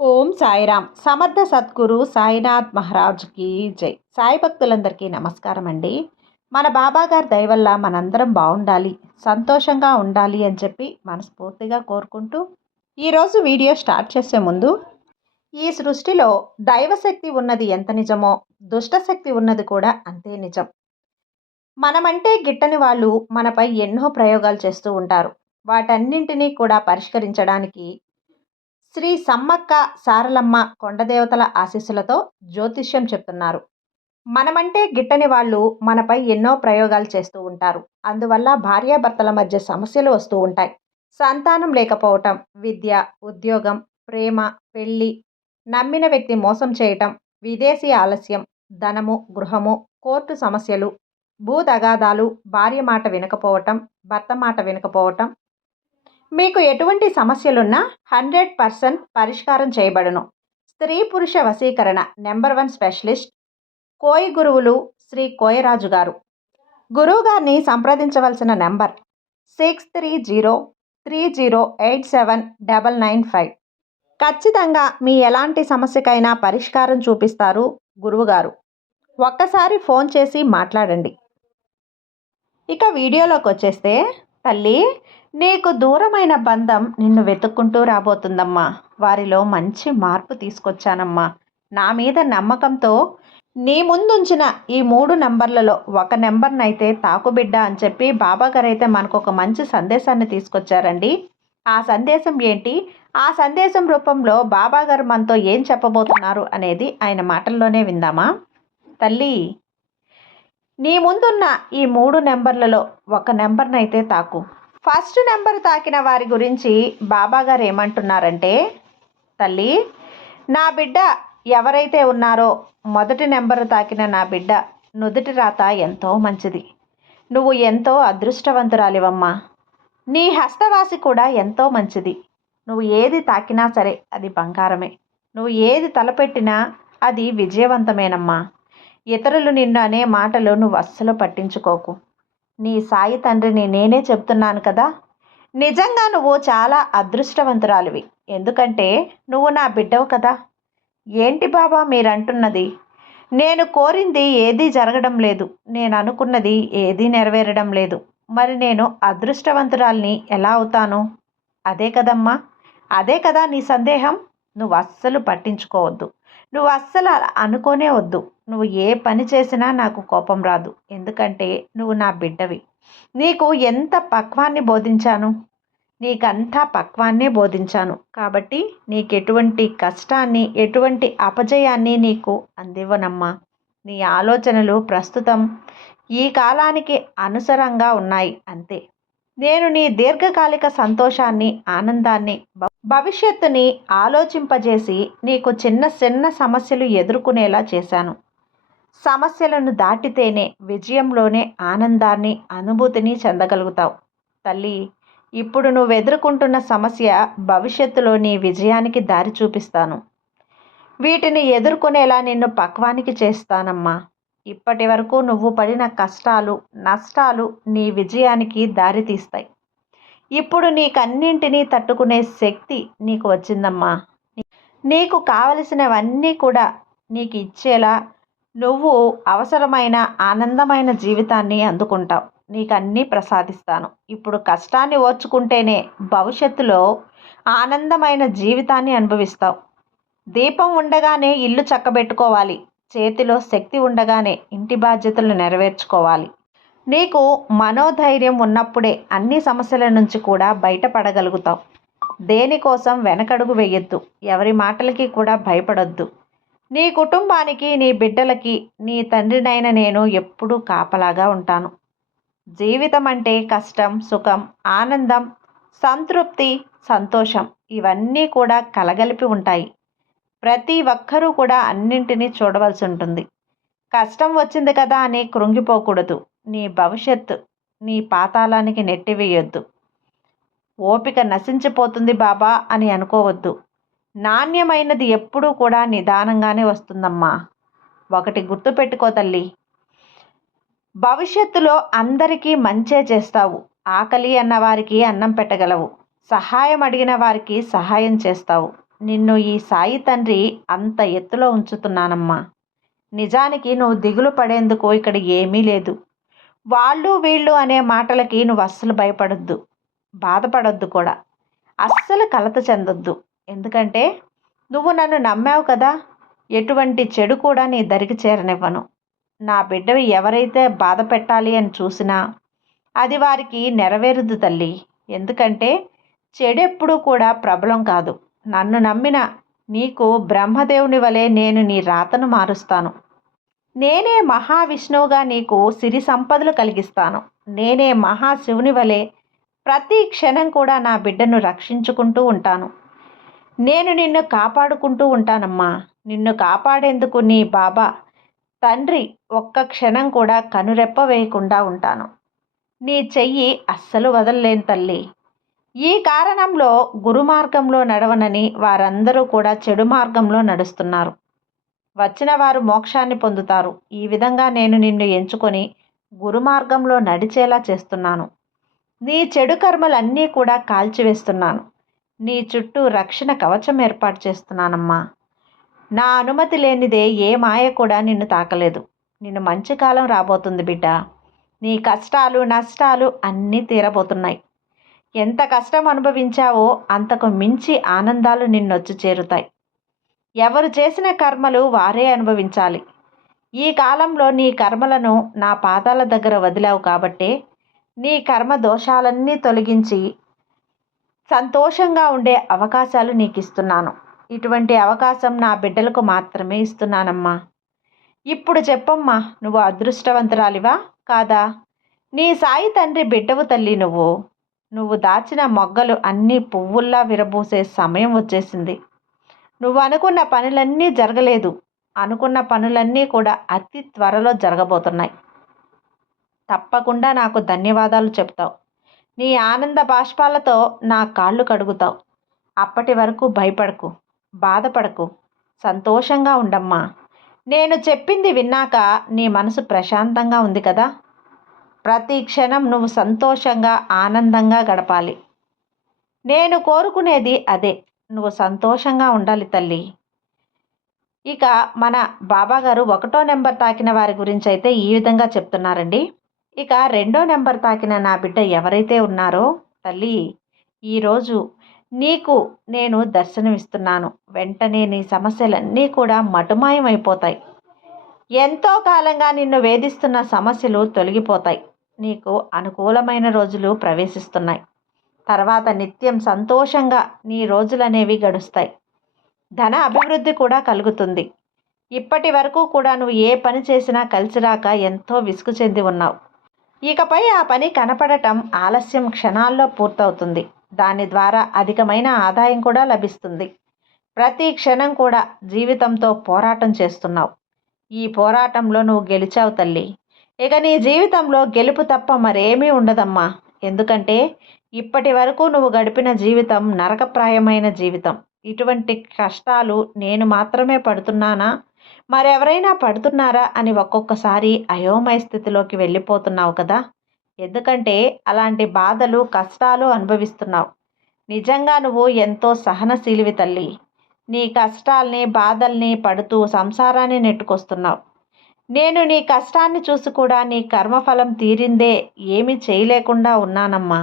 ఓం సాయిరామ్. సమర్థ సద్గురు సాయినాథ్ మహారాజ్కి జై. సాయి భక్తులందరికీ నమస్కారం అండి. మన బాబాగారి దయ వల్ల మనందరం బాగుండాలి, సంతోషంగా ఉండాలి అని చెప్పి మనస్ఫూర్తిగా కోరుకుంటూ ఈరోజు వీడియో స్టార్ట్ చేసే ముందు, ఈ సృష్టిలో దైవశక్తి ఉన్నది ఎంత నిజమో దుష్టశక్తి ఉన్నది కూడా అంతే నిజం. మనమంటే గిట్టని వాళ్ళు మనపై ఎన్నో ప్రయోగాలు చేస్తూ ఉంటారు. వాటన్నింటినీ కూడా పరిష్కరించడానికి శ్రీ సమ్మక్క సారలమ్మ కొండదేవతల ఆశీస్సులతో జ్యోతిష్యం చెప్తున్నారు. మనమంటే గిట్టని వాళ్ళు మనపై ఎన్నో ప్రయోగాలు చేస్తూ ఉంటారు. అందువల్ల భార్యాభర్తల మధ్య సమస్యలు వస్తూ ఉంటాయి. సంతానం లేకపోవటం, విద్య, ఉద్యోగం, ప్రేమ, పెళ్లి, నమ్మిన వ్యక్తి మోసం చేయటం, విదేశీ ఆలస్యం, ధనము, గృహము, కోర్టు సమస్యలు, భూ తగాదాలు, భార్య మాట వినకపోవటం, భర్త మాట వినకపోవటం, మీకు ఎటువంటి సమస్యలున్నా 100% పరిష్కారం చేయబడును. స్త్రీ పురుష వశీకరణ నెంబర్ 1 స్పెషలిస్ట్ కోయి గురువులు శ్రీ కోయరాజు గారు. గురువు గారిని సంప్రదించవలసిన నెంబర్ 6303087995. ఖచ్చితంగా మీ ఎలాంటి సమస్యకైనా పరిష్కారం చూపిస్తారు గురువుగారు. ఒక్కసారి ఫోన్ చేసి మాట్లాడండి. ఇక వీడియోలోకి వచ్చేస్తే, తల్లి, నీకు దూరమైన బంధం నిన్ను వెతుక్కుంటూ రాబోతుందమ్మా. వారిలో మంచి మార్పు తీసుకొచ్చానమ్మా. నా మీద నమ్మకంతో నీ ముందుంచిన ఈ 3 నెంబర్లలో ఒక నెంబర్నైతే తాకుబిడ్డ అని చెప్పి బాబాగారు అయితే మనకు ఒక మంచి సందేశాన్ని తీసుకొచ్చారండి. ఆ సందేశం ఏంటి, ఆ సందేశం రూపంలో బాబాగారు మనతో ఏం చెప్పబోతున్నారు అనేది ఆయన మాటల్లోనే విందామా. తల్లి, నీ ముందున్న ఈ 3 నెంబర్లలో ఒక నెంబర్నైతే తాకు. ఫస్ట్ నెంబర్ తాకిన వారి గురించి బాబాగారు ఏమంటున్నారంటే, తల్లి, నా బిడ్డ ఎవరైతే ఉన్నారో మొదటి నెంబర్ తాకిన నా బిడ్డ నుదుటి రాత ఎంతో మంచిది. నువ్వు ఎంతో అదృష్టవంతురాలివమ్మా. నీ హస్తవాసి కూడా ఎంతో మంచిది. నువ్వు ఏది తాకినా సరే అది బంగారమే. నువ్వు ఏది తలపెట్టినా అది విజయవంతమేనమ్మా. ఇతరులు నిన్ను అనే మాటలు నువ్వు అస్సలు పట్టించుకోకు. నీ సాయి తండ్రిని నేనే చెప్తున్నాను కదా. నిజంగా నువ్వు చాలా అదృష్టవంతురాలివి. ఎందుకంటే నువ్వు నా బిడ్డవు కదా. ఏంటి బాబా మీరంటున్నది? నేను కోరింది ఏదీ జరగడం లేదు, నేను అనుకున్నది ఏదీ నెరవేరడం లేదు. మరి నేను అదృష్టవంతురాల్ని ఎలా అవుతాను? అదే కదమ్మా, అదే కదా నీ సందేహం. నువ్వు అస్సలు పట్టించుకోవద్దు. నువ్వు అస్సలు అనుకోనే వద్దు. నువ్వు ఏ పని చేసినా నాకు కోపం రాదు. ఎందుకంటే నువ్వు నా బిడ్డవి. నీకు ఎంత పక్వాన్ని బోధించాను, నీకంతా పక్వాన్నే బోధించాను. కాబట్టి నీకు ఎటువంటి కష్టాన్ని, ఎటువంటి అపజయాన్ని నీకు అందివ్వనమ్మా. నీ ఆలోచనలు ప్రస్తుతం ఈ కాలానికి అనుసరంగా ఉన్నాయి అంతే. నేను నీ దీర్ఘకాలిక సంతోషాన్ని, ఆనందాన్ని, భవిష్యత్తుని ఆలోచింపజేసి నీకు చిన్న చిన్న సమస్యలు ఎదుర్కొనేలా చేశాను. సమస్యలను దాటితేనే విజయంలోనే ఆనందాన్ని, అనుభూతిని చెందగలుగుతావు. తల్లి, ఇప్పుడు నువ్వు ఎదుర్కొంటున్న సమస్య భవిష్యత్తులో నీ విజయానికి దారి చూపిస్తాను. వీటిని ఎదుర్కొనేలా నిన్ను పక్వానికి చేస్తానమ్మా. ఇప్పటి వరకు నువ్వు పడిన కష్టాలు, నష్టాలు నీ విజయానికి దారి తీస్తాయి. ఇప్పుడు నీకన్నింటినీ తట్టుకునే శక్తి నీకు వచ్చిందమ్మా. నీకు కావలసినవన్నీ కూడా నీకు ఇచ్చేలా నువ్వు అవసరమైన ఆనందమైన జీవితాన్ని అందుకుంటావు. నీకు అన్నీ ప్రసాదిస్తాను. ఇప్పుడు కష్టాన్ని ఓర్చుకుంటేనే భవిష్యత్తులో ఆనందమైన జీవితాన్ని అనుభవిస్తావు. దీపం ఉండగానే ఇల్లు చక్కబెట్టుకోవాలి. చేతిలో శక్తి ఉండగానే ఇంటి బాధ్యతలు నెరవేర్చుకోవాలి. నీకు మనోధైర్యం ఉన్నప్పుడే అన్ని సమస్యల నుంచి కూడా బయటపడగలుగుతావు. దేనికోసం వెనకడుగు వేయొద్దు. ఎవరి మాటలకి కూడా భయపడొద్దు. నీ కుటుంబానికి, నీ బిడ్డలకి నీ తండ్రినైన నేను ఎప్పుడూ కాపలాగా ఉంటాను. జీవితం అంటే కష్టం, సుఖం, ఆనందం, సంతృప్తి, సంతోషం ఇవన్నీ కూడా కలగలిపి ఉంటాయి. ప్రతి ఒక్కరూ కూడా అన్నింటినీ చూడవలసి ఉంటుంది. కష్టం వచ్చింది కదా అని కృంగిపోకూడదు. నీ భవిష్యత్తు నీ పాతాళానికి నెట్టివేయొద్దు. ఓపిక నశించిపోతుంది బాబా అని అనుకోవద్దు. నాణ్యమైనది ఎప్పుడూ కూడా నిదానంగానే వస్తుందమ్మా. ఒకటి గుర్తుపెట్టుకో తల్లి, భవిష్యత్తులో అందరికీ మంచే చేస్తావు. ఆకలి అన్నవారికి అన్నం పెట్టగలవు. సహాయం అడిగిన వారికి సహాయం చేస్తావు. నిన్ను ఈ సాయి తండ్రి అంత ఎత్తులో ఉంచుతున్నానమ్మా. నిజానికి నువ్వు దిగులు పడేందుకు ఇక్కడ ఏమీ లేదు. వాళ్ళు వీళ్ళు అనే మాటలకి నువ్వు అస్సలు భయపడొద్దు, బాధపడొద్దు కూడా. అస్సలు కలత చెందొద్దు. ఎందుకంటే నువ్వు నన్ను నమ్మావు కదా. ఎటువంటి చెడు కూడా నీ దరికి చేరనివ్వను. నా బిడ్డవి ఎవరైతే బాధ పెట్టాలి అని చూసినా అది వారికి నెరవేరుదు తల్లి. ఎందుకంటే చెడెప్పుడూ కూడా ప్రబలం కాదు. నన్ను నమ్మిన నీకు బ్రహ్మదేవుని వలె నేను నీ రాతను మారుస్తాను. నేనే మహావిష్ణువుగా నీకు సిరి సంపదలు కలిగిస్తాను. నేనే మహాశివుని వలె ప్రతి క్షణం కూడా నా బిడ్డను రక్షించుకుంటూ ఉంటాను. నేను నిన్ను కాపాడుకుంటూ ఉంటానమ్మా. నిన్ను కాపాడేందుకు నీ బాబా తండ్రి ఒక్క క్షణం కూడా కనురెప్ప వేయకుండా ఉంటాను. నీ చెయ్యి అస్సలు వదలలేను తల్లి. ఈ కారణంలో గురు మార్గంలో నడవనని వారందరూ కూడా చెడు మార్గంలో నడుస్తున్నారు. వచ్చిన వారు మోక్షాన్ని పొందుతారు. ఈ విధంగా నేను నిన్ను ఎంచుకొని గురు మార్గంలో నడిచేలా చేస్తున్నాను. నీ చెడు కర్మలన్నీ కూడా కాల్చివేస్తున్నాను. నీ చుట్టూ రక్షణ కవచం ఏర్పాటు చేస్తున్నానమ్మా. నా అనుమతి లేనిదే ఏ మాయ కూడా నిన్ను తాకలేదు. నిన్ను మంచి కాలం రాబోతుంది బిడ్డ. నీ కష్టాలు నష్టాలు అన్నీ తీరబోతున్నాయి. ఎంత కష్టం అనుభవించావో అంతకు మించి ఆనందాలు నిన్నొచ్చి చేరుతాయి. ఎవరు చేసిన కర్మలు వారే అనుభవించాలి. ఈ కాలంలో నీ కర్మలను నా పాదాల దగ్గర వదిలావు కాబట్టే నీ కర్మ దోషాలన్నీ తొలగించి సంతోషంగా ఉండే అవకాశాలు నీకు ఇస్తున్నాను. ఇటువంటి అవకాశం నా బిడ్డలకు మాత్రమే ఇస్తున్నానమ్మా. ఇప్పుడు చెప్పమ్మా, నువ్వు అదృష్టవంతురాలివా కాదా? నీ సాయి తండ్రి బిడ్డవు తల్లి. నువ్వు దాచిన మొగ్గలు అన్నీ పువ్వుల్లా విరబూసే సమయం వచ్చేసింది. నువ్వు అనుకున్న పనులన్నీ జరగలేదు. అనుకున్న పనులన్నీ కూడా అతి త్వరలో జరగబోతున్నాయి. తప్పకుండా నాకు ధన్యవాదాలు చెప్తావు. నీ ఆనంద బాష్పాలతో నా కాళ్ళు కడుగుతావు. అప్పటి వరకు భయపడకు, బాధపడకు, సంతోషంగా ఉండమ్మా. నేను చెప్పింది విన్నాక నీ మనసు ప్రశాంతంగా ఉంది కదా. ప్రతి క్షణం నువ్వు సంతోషంగా ఆనందంగా గడపాలి. నేను కోరుకునేది అదే. నువ్వు సంతోషంగా ఉండాలి తల్లి. ఇక మన బాబాగారు 1వ నెంబర్ తాకిన వారి గురించి అయితే ఈ విధంగా చెప్తున్నారండి. ఇక 2వ నెంబర్ తాకిన నా బిడ్డ ఎవరైతే ఉన్నారో తల్లి, ఈరోజు నీకు నేను దర్శనమిస్తున్నాను. వెంటనే నీ సమస్యలన్నీ కూడా మటుమాయమైపోతాయి. ఎంతో కాలంగా నిన్ను వేధిస్తున్న సమస్యలు తొలగిపోతాయి. నీకు అనుకూలమైన రోజులు ప్రవేశిస్తున్నాయి. తర్వాత నిత్యం సంతోషంగా నీ రోజులనేవి గడుస్తాయి. ధన అభివృద్ధి కూడా కలుగుతుంది. ఇప్పటి వరకు కూడా నువ్వు ఏ పని చేసినా కలిసి రాక ఎంతో విసుగు చెంది ఉన్నావు. ఇకపై ఆ పని కనపడటం ఆలస్యం క్షణాల్లో పూర్తవుతుంది. దాని ద్వారా అధికమైన ఆదాయం కూడా లభిస్తుంది. ప్రతి క్షణం కూడా జీవితంతో పోరాటం చేస్తున్నావు. ఈ పోరాటంలో నువ్వు గెలిచావు తల్లి. ఇక నీ జీవితంలో గెలుపు తప్ప మరేమీ ఉండదమ్మా. ఎందుకంటే ఇప్పటి వరకు నువ్వు గడిపిన జీవితం నరకప్రాయమైన జీవితం. ఇటువంటి కష్టాలు నేను మాత్రమే పడుతున్నానా, మరెవరైనా పడుతున్నారా అని ఒక్కొక్కసారి అయోమయ స్థితిలోకి వెళ్ళిపోతున్నావు కదా. ఎందుకంటే అలాంటి బాధలు కష్టాలు అనుభవిస్తున్నావు. నిజంగా నువ్వు ఎంతో సహనశీలివి తల్లి. నీ కష్టాల్ని బాధల్ని పడుతూ సంసారాన్ని నెట్టుకొస్తున్నావు. నేను నీ కష్టాన్ని చూసి కూడా నీ కర్మఫలం తీరిందే ఏమీ చేయలేకుండా ఉన్నానమ్మా.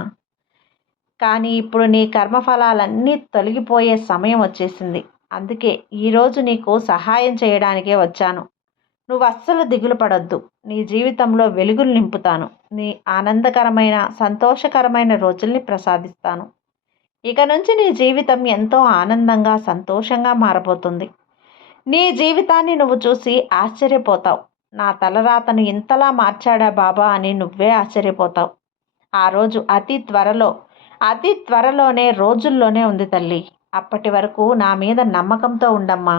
కానీ ఇప్పుడు నీ కర్మఫలాలన్నీ తొలగిపోయే సమయం వచ్చేసింది. అందుకే ఈరోజు నీకు సహాయం చేయడానికే వచ్చాను. నువ్వు అస్సలు దిగులు పడొద్దు. నీ జీవితంలో వెలుగులు నింపుతాను. నీ ఆనందకరమైన సంతోషకరమైన రోజుల్ని ప్రసాదిస్తాను. ఇక నుంచి నీ జీవితం ఎంతో ఆనందంగా సంతోషంగా మారబోతుంది. నీ జీవితాన్ని నువ్వు చూసి ఆశ్చర్యపోతావు. నా తలరాతను ఇంతలా మార్చాడా బాబా అని నువ్వే ఆశ్చర్యపోతావు. ఆ రోజు అతి త్వరలోనే రోజుల్లోనే ఉంది తల్లి. అప్పటి వరకు నా మీద నమ్మకంతో ఉండమ్మా.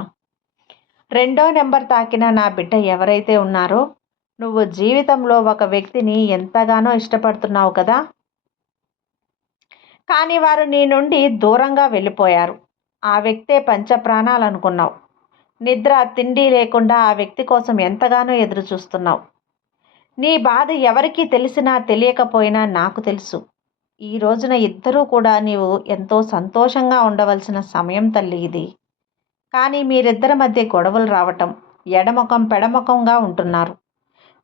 2వ నెంబర్ తాకిన నా బిడ్డ ఎవరైతే ఉన్నారో, నువ్వు జీవితంలో ఒక వ్యక్తిని ఎంతగానో ఇష్టపడుతున్నావు కదా. కానీ వారు నీ నుండి దూరంగా వెళ్ళిపోయారు. ఆ వ్యక్తే పంచప్రాణాలనుకున్నావు. నిద్ర తిండి లేకుండా ఆ వ్యక్తి కోసం ఎంతగానో ఎదురు చూస్తున్నావు. నీ బాధ ఎవరికీ తెలిసినా తెలియకపోయినా నాకు తెలుసు. ఈ రోజున ఇద్దరూ కూడా నీవు ఎంతో సంతోషంగా ఉండవలసిన సమయం తల్లి ఇది. కానీ మీరిద్దరి మధ్య గొడవలు రావటం, ఎడముఖం పెడముఖంగా ఉంటున్నారు.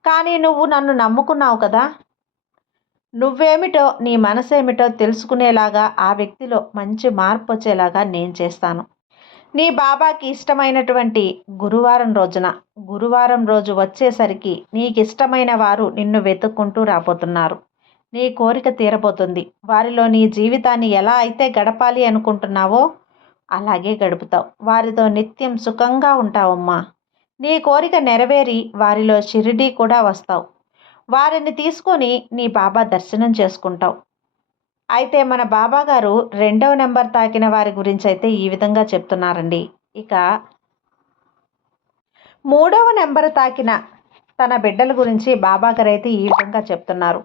కానీ నువ్వు నన్ను నమ్ముకున్నావు కదా. నువ్వేమిటో నీ మనసేమిటో తెలుసుకునేలాగా ఆ వ్యక్తిలో మంచి మార్పు వచ్చేలాగా నేను చేస్తాను. నీ బాబాకి ఇష్టమైనటువంటి గురువారం రోజు వచ్చేసరికి నీకు ఇష్టమైన వారు నిన్ను వెతుక్కుంటూ రాబోతున్నారు. నీ కోరిక తీరబోతుంది. వారిలో నీ జీవితాన్ని ఎలా అయితే గడపాలి అనుకుంటున్నావో అలాగే గడుపుతావు. వారితో నిత్యం సుఖంగా ఉంటావమ్మా. నీ కోరిక నెరవేరి వారిలో షిరిడీ కూడా వస్తావు. వారిని తీసుకొని నీ బాబా దర్శనం చేసుకుంటావు. అయితే మన బాబా గారు 2వ నెంబర్ తాకిన వారి గురించి అయితే ఈ విధంగా చెప్తున్నారండి. ఇక 3వ నెంబర్ తాకిన తన బిడ్డల గురించి బాబా గారు అయితే ఈ విధంగా చెప్తున్నారు.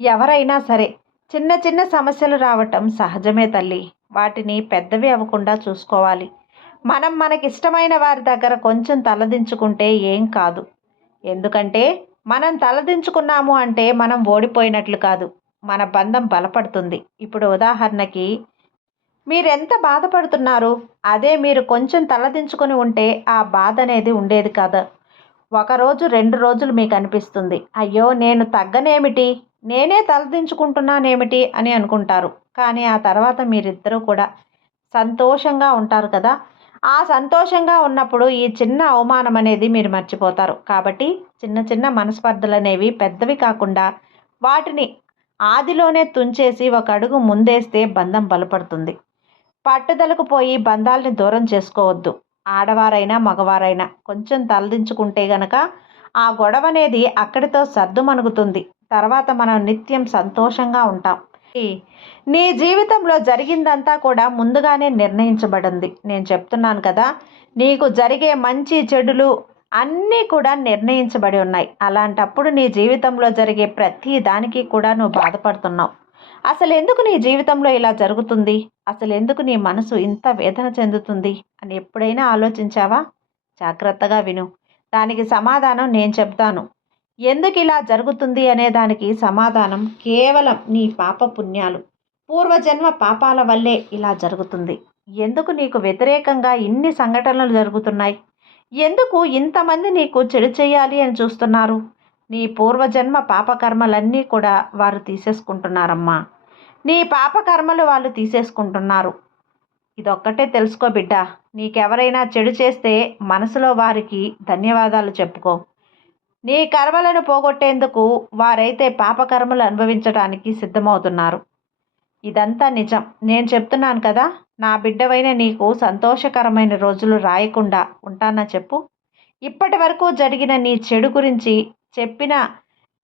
ఎవరైనా సరే చిన్న చిన్న సమస్యలు రావటం సహజమే తల్లి. వాటిని పెద్దవి అవ్వకుండా చూసుకోవాలి. మనకిష్టమైన వారి దగ్గర కొంచెం తలదించుకుంటే ఏం కాదు. ఎందుకంటే మనం తలదించుకున్నాము అంటే మనం ఓడిపోయినట్లు కాదు, మన బంధం బలపడుతుంది. ఇప్పుడు ఉదాహరణకి మీరెంత బాధపడుతున్నారు, అదే మీరు కొంచెం తలదించుకొని ఉంటే ఆ బాధ అనేది ఉండేది కదా. ఒకరోజు 2 రోజులు మీకు అనిపిస్తుంది, అయ్యో నేను తగ్గనేమిటి, నేనే తలదించుకుంటున్నానేమిటి అని అనుకుంటారు. కానీ ఆ తర్వాత మీరిద్దరూ కూడా సంతోషంగా ఉంటారు కదా. ఆ సంతోషంగా ఉన్నప్పుడు ఈ చిన్న అవమానం అనేది మీరు మర్చిపోతారు. కాబట్టి చిన్న చిన్న మనస్పర్ధలు అనేవి పెద్దవి కాకుండా వాటిని ఆదిలోనే తుంచేసి ఒక అడుగు ముందేస్తే బంధం బలపడుతుంది. పట్టుదలకు పోయి బంధాలని దూరం చేసుకోవద్దు. ఆడవారైనా మగవారైనా కొంచెం తలదించుకుంటే గనక ఆ గొడవ అనేది అక్కడితో సర్దుమణుగుతుంది. తర్వాత మనం నిత్యం సంతోషంగా ఉంటాం. నీ జీవితంలో జరిగిందంతా కూడా ముందుగానే నిర్ణయించబడింది. నేను చెప్తున్నాను కదా, నీకు జరిగే మంచి చెడులు అన్నీ కూడా నిర్ణయించబడి ఉన్నాయి. అలాంటప్పుడు నీ జీవితంలో జరిగే ప్రతి దానికి కూడా నువ్వు బాధపడుతున్నావు. అసలు ఎందుకు నీ జీవితంలో ఇలా జరుగుతుంది, అసలు ఎందుకు నీ మనసు ఇంత వేదన చెందుతుంది అని ఎప్పుడైనా ఆలోచించావా? జాగ్రత్తగా విను, దానికి సమాధానం నేను చెప్తాను. ఎందుకు ఇలా జరుగుతుంది అనే దానికి సమాధానం కేవలం నీ పాప పుణ్యాలు, పూర్వజన్మ పాపాల వల్లే ఇలా జరుగుతుంది. ఎందుకు నీకు వ్యతిరేకంగా ఇన్ని సంఘటనలు జరుగుతున్నాయి, ఎందుకు ఇంతమంది నీకు చెడు చేయాలి అని చూస్తున్నారు? నీ పూర్వజన్మ పాపకర్మలన్నీ కూడా వారు తీసేసుకుంటున్నారమ్మా. నీ పాపకర్మలు వాళ్ళు తీసేసుకుంటున్నారు. ఇదొక్కటే తెలుసుకో బిడ్డ. నీకెవరైనా చెడు చేస్తే మనసులో వారికి ధన్యవాదాలు చెప్పుకో. నీ కర్మలను పోగొట్టేందుకు వారైతే పాపకర్మలు అనుభవించడానికి సిద్ధమవుతున్నారు. ఇదంతా నిజం. నేను చెప్తున్నాను కదా, నా బిడ్డవైన నీకు సంతోషకరమైన రోజులు రాయకుండా ఉంటానా చెప్పు? ఇప్పటి వరకు జరిగిన నీ చెడు గురించి చెప్పిన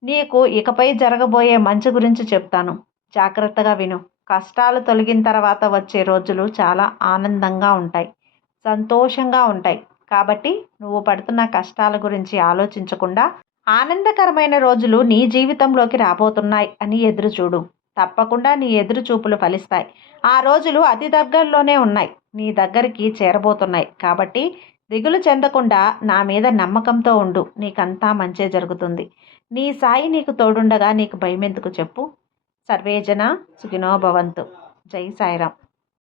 నీకు ఇకపై జరగబోయే మంచి గురించి చెప్తాను. జాగ్రత్తగా విను. కష్టాలు తొలగిన తర్వాత వచ్చే రోజులు చాలా ఆనందంగా ఉంటాయి, సంతోషంగా ఉంటాయి. కాబట్టి నువ్వు పడుతున్న కష్టాల గురించి ఆలోచించకుండా ఆనందకరమైన రోజులు నీ జీవితంలోకి రాబోతున్నాయి అని ఎదురు చూడు. తప్పకుండా నీ ఎదురు చూపులు ఫలిస్తాయి. ఆ రోజులు అతి దగ్గరలోనే ఉన్నాయి, నీ దగ్గరికి చేరబోతున్నాయి. కాబట్టి దిగులు చెందకుండా నా మీద నమ్మకంతో ఉండు. నీకంతా మంచే జరుగుతుంది. నీ సాయి నీకు తోడుండగా నీకు భయం ఎందుకు చెప్పు? సర్వేజన సుఖినో భవంతు. జై సాయిరాం.